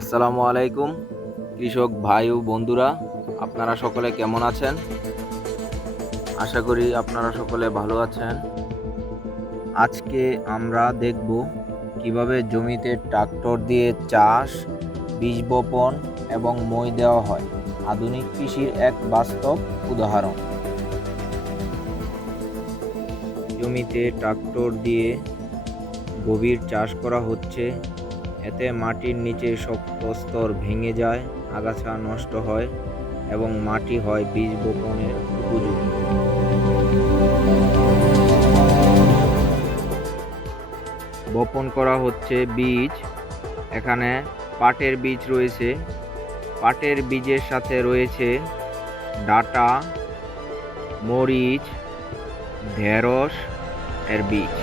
আসসালামু আলাইকুম কৃষক ভাই ও বন্ধুরা, আপনারা সকলে কেমন আছেন? আশা করি আপনারা সকলে ভালো আছেন। আজকে আমরা দেখব কিভাবে জমিতে ট্রাক্টর দিয়ে চাষ, বীজ বপন এবং মই দেওয়া হয়। আধুনিক কৃষির এক বাস্তব উদাহরণ। জমিতে ট্রাক্টর দিয়ে গভীর চাষ করা হচ্ছে। এতে মাটির নিচে শক্ত স্তর ভেঙে যায়, আগাছা নষ্ট হয় এবং মাটি হয় বীজ বপনের উপযোগী। বপন করা হচ্ছে বীজ। এখানে পাটের বীজ রয়েছে। পাটের বীজের সাথে রয়েছে ডাঁটা, মরিচ, ঢেঁড়স এর বীজ।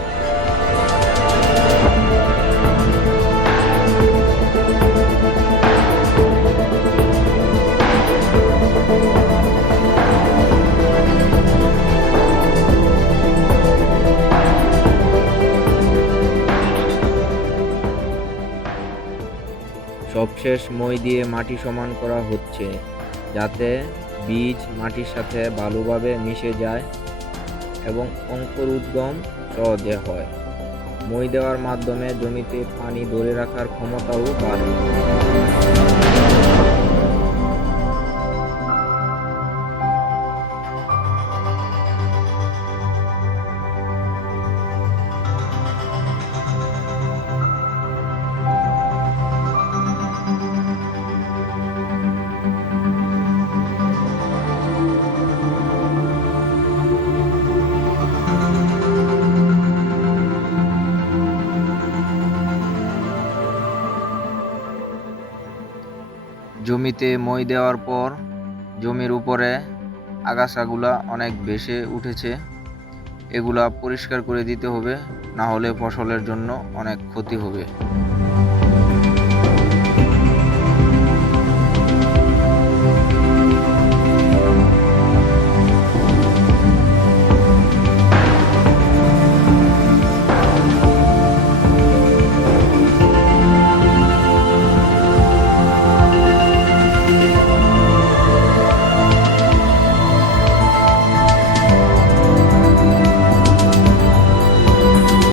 সবশেষ মই দিয়ে মাটি সমান করা হচ্ছে, যাতে বীজ মাটির সাথে ভালোভাবে মিশে যায় এবং অঙ্কুরোদ্গম সহজে হয়। মই দেওয়ার মাধ্যমে জমিতে পানি ধরে রাখার ক্ষমতাও বাড়ে। জমিতে মই দেওয়ার পর জমির উপরে আগাছাগুলা অনেক বেশি উঠেছে, এগুলা পরিষ্কার করে দিতে হবে, না হলে ফসলের জন্য অনেক ক্ষতি হবে।